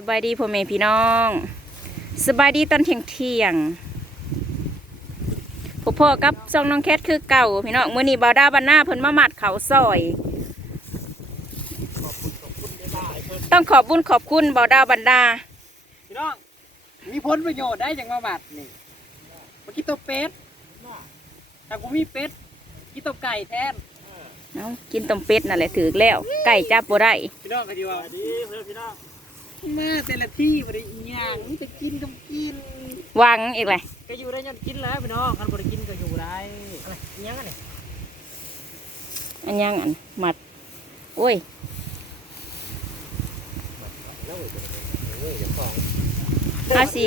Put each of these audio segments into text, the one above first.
สบายดีพ่อแม่พี่น้องสบายดีตอนเที่ยงเที่ยงพ่อพ่อกับซองน้องแคทคือเก่าพี่น้องมื้อนี้บ่าวดาวบันหน้าเพิ่นมามัดเขาวซอย ต้องขอบบุญขอบคุณบ่าวดาวบันดาพี่น้องมีผลประโยชน์ได้จากมาบัดนี่เมื่อกี้ตัวเป็ดถ้ากูมีเป็ดกินตัวไก่แทนเอากินต้มเป็ดนั่นแหละถือแล้ว ไก่จับบ่ได้พี่น้องก็ดีว่าดีเพื่อนพี่น้อง มาแต่ละที่บริอีหยังมีแต่กินต้องกินวางอีกเลยก็อยู่ได้ยอดกินแล้วพี่น้องคันบริกินก็อยู่ได้อะไรอีหยังอะไรอันยังอันหมัดโอ้ยเอาสิ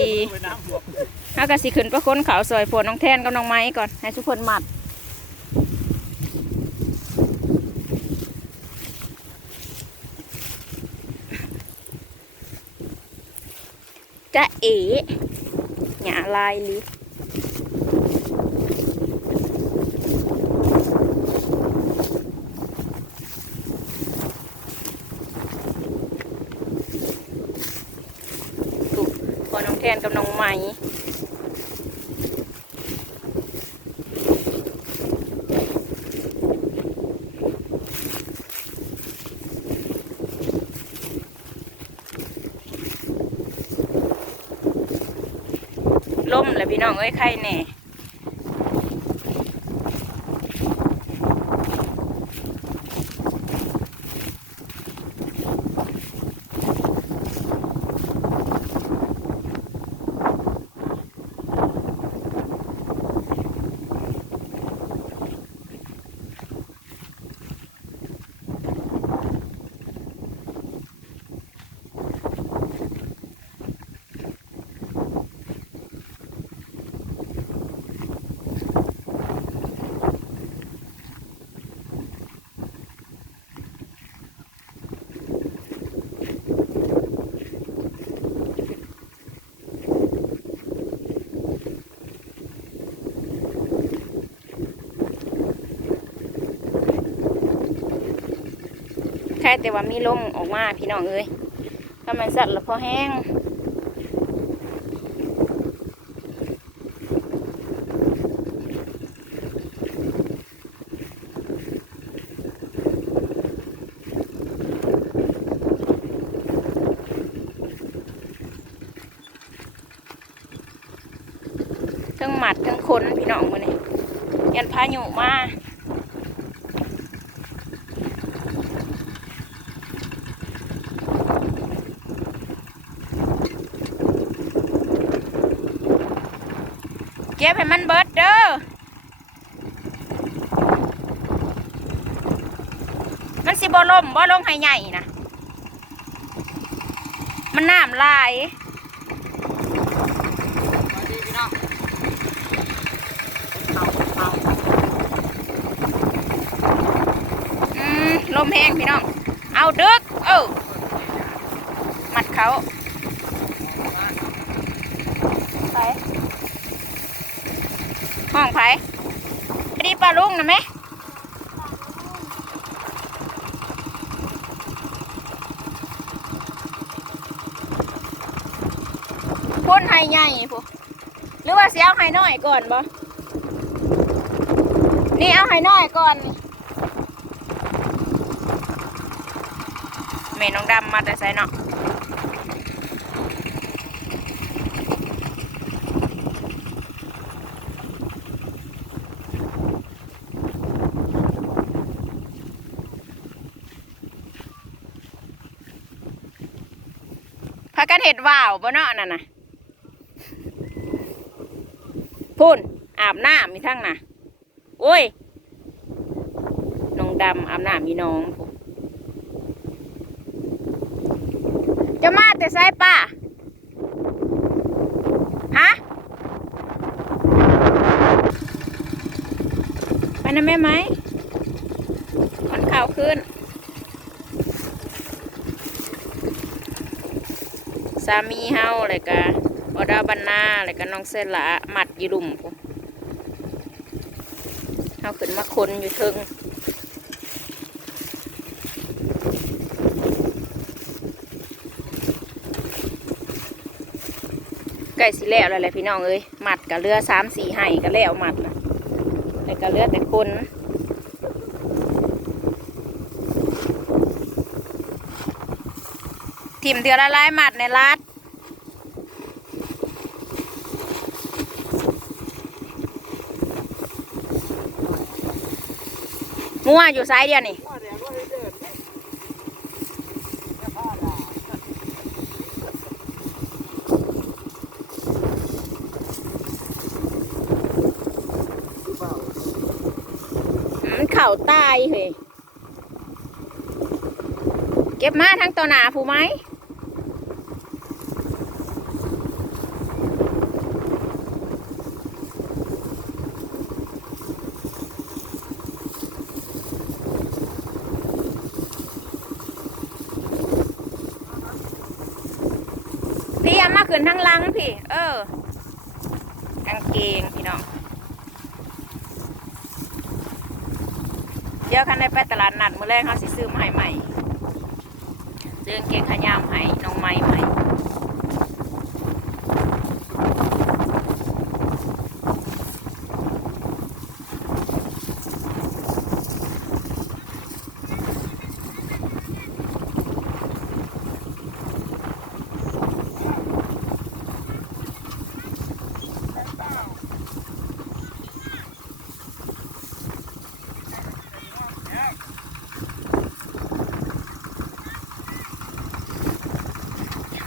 เอากะสิขึ้นประคนเขาวซอยพวน้องแทนกับน้องไม้ก่อนให้ทุกคนหมัด จะเอ๋หยาลายลิถูพอน้องแทนกับน้องไหม ล่มแลยพี่น้องเอ้ยไข่แน่ แค่แต่ว่ามีลมออกมาพี่น้องเอ้ยถ้ามันสัตว์แล้วพอแห้งทั้งหมัดทั้งคนพี่น้องมือนี่ยันพายุมา ก็บให้มันเบิดเด้อ มันสิบ่ล่มบ่ลงให้ใหญ่นะมันน้ำลายอืมลมแห้งพี่น้อง เอาดึก เออมัดเขาไปห้องไผไปดีป ลาลุงนะแม่พ่นไห้ใหญ่พวกหรือว่าเสียเอาไห้น้อยก่อนบ่นี่เอาไห้น้อยก่อนนี่แม่น้องดำมาแต่ไซเนาะ กันเห็ดว่าวบ่เนาะนั่นน่ะพุ่นอาบน้ำมีทั้งน่ะโอ้ยน้องดำอาบน้ำมีน้องจะมาแต่ไซป้าฮะไปนะแม่ไหมมันข่าวขึ้นามีเฮาเลยกะบอดาบันนาเลยกะน้องเซนละหมัดยีลุ่มเฮาขึ้นมาคนอยู่เทึงไก่สิแล้วแล้วแหละพี่น้องเอ้ยหมัดกับเรือสามสี่ไห่ก็แล้วหมัดละแต่ก็เรือแต่คน ทิมเดือละลายหมัดในรัดมั่วอยู่ซ้ายเดียวนี่พ่อแดงก็ให้เดินนี่แม่พ่อด่ารู้เปล่ามันเข่าตายเฮ้ยเก็บมาทั้งตัวหนาผูไหมพี่เอามา ขึ้นทั้งลังพี่ เออกางเกงพี่น้อง เดี๋ยวคันได้ไปตลาดนัดมื้อแรกเขาสิซื้อมาให้ใหม่ซื้อกางเกงขายามให้น้องไม้ใหม่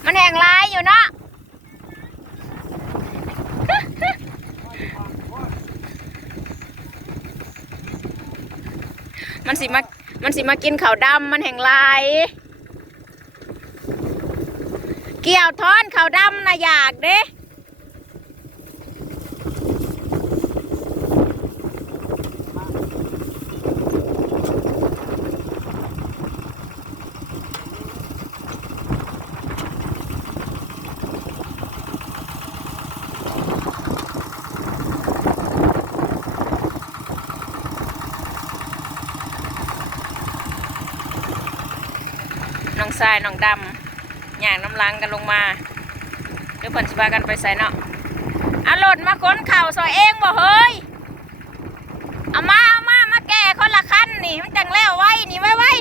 มันแห้งลาย อยู่เนาะมันสิมา มันสิมากินข้าวดำมันแห่งลาย เกี่ยวท้อนข้าวดำนะอยากเด้ น้องทรายน้องดำย่างน้ำลังกันลงมาเดี๋ยวเพิ่นสิพากันไปใส่เนาะเอารถมาขนเข่าซอยเองบ่เฮ้ยเอามาเอามามาแก่คนละคันนี่มันจังแล้วไว้นี่ไว้ไว้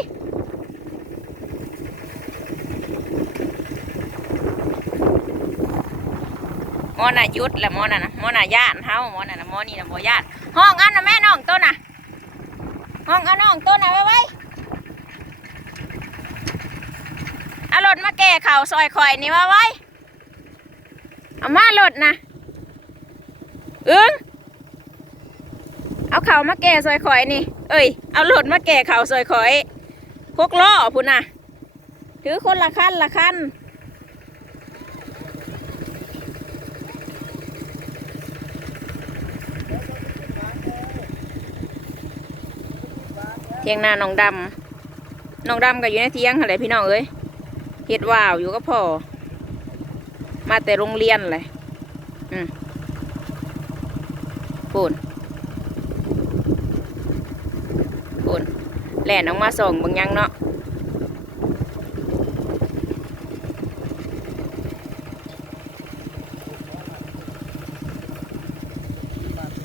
มอน่ะยุดแหละมอน่ะนะมอน่ะย่านเฮามอน่ะนะมอนี่นะบ่ย่านห้องอันน่ะแม่น้องต้นน่ะห้องอันน้องต้นน่ะไว้ไว้ เอารถมาแก่เข่าซอยข่อยนี่ว่าไว้เอามารถนะอึ้งเอาเข่ามาแก่ซอยข่อยนี่ เอ้ย เอารถมาแก่เข่าซอยข่อยพกล้อพุ่นนะถือคนละคันละคันเทียงนาน้องดำน้องดำก็อยู่ในเทียงอะไรพี่น้องเอ้ย เฮ็ดว่าวอยู่ก็พอ มาแต่โรงเรียนเลยอืมปูนปูนแหล่นออกมาส่งบางยังเนาะ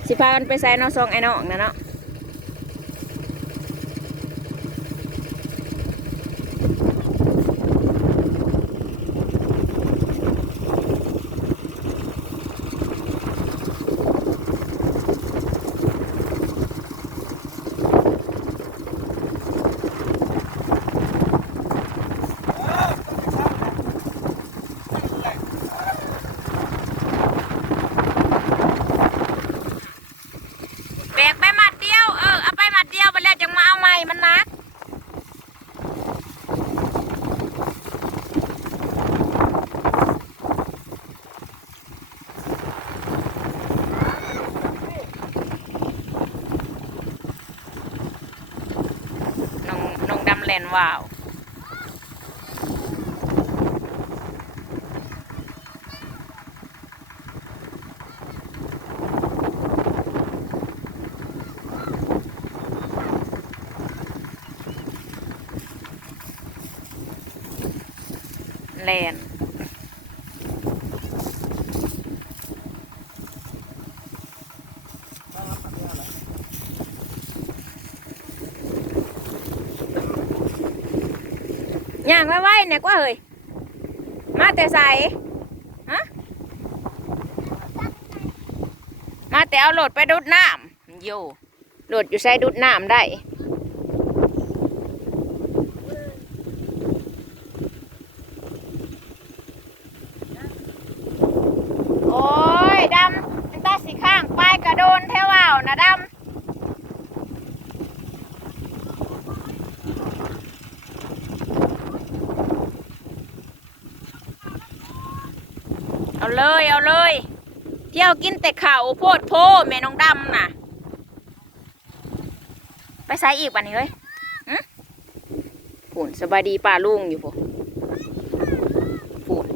สิพากันไปใส่เนาะซองไอ้นองนะเนาะ แบกไปหมัดเดียว เออ เอาไปหมัดเดียวไปแล้วจังมาเอาใหม่มันหนัก น้อง น้องดำแลนว่าว แลน ย่างไว้ไว้เนี่ยก็เฮ้ยมาแต่ใส่ฮะมาแต่เอาโหลดไปดูดน้ำอยู่โหลดอยู่ใส่ดูดน้ำได้ โอ้ย ดำตั้งแต่สีข้างไปกระโดนเทว่าวนะดำ เอาเลยเอาเลย เที่ยวกินแต่ข่าวโพดโพแม่น้องดำน่ะ ไปใส่อีกปันนี้เลยหึผุนสบายดีป่าลุงอยู่พวผุน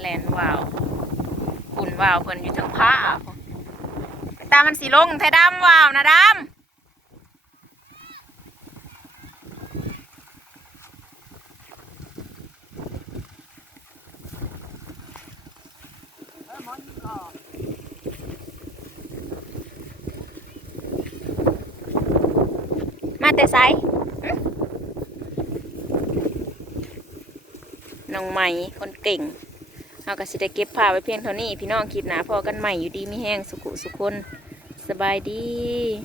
แลนวาวปุ่นวาวเพิ่นอยู่ทางผ้าตามมันสีลงไทยดำวาวนะดำ มาแต่ไซน้องใหม่คนเก่งเอาก็สิได้เก็บผ้าไว้เพียงเท่านี้ พี่น้องคลิปหนาพอกันใหม่อยู่ดีมีแห้งสุขุสุคนสบายดี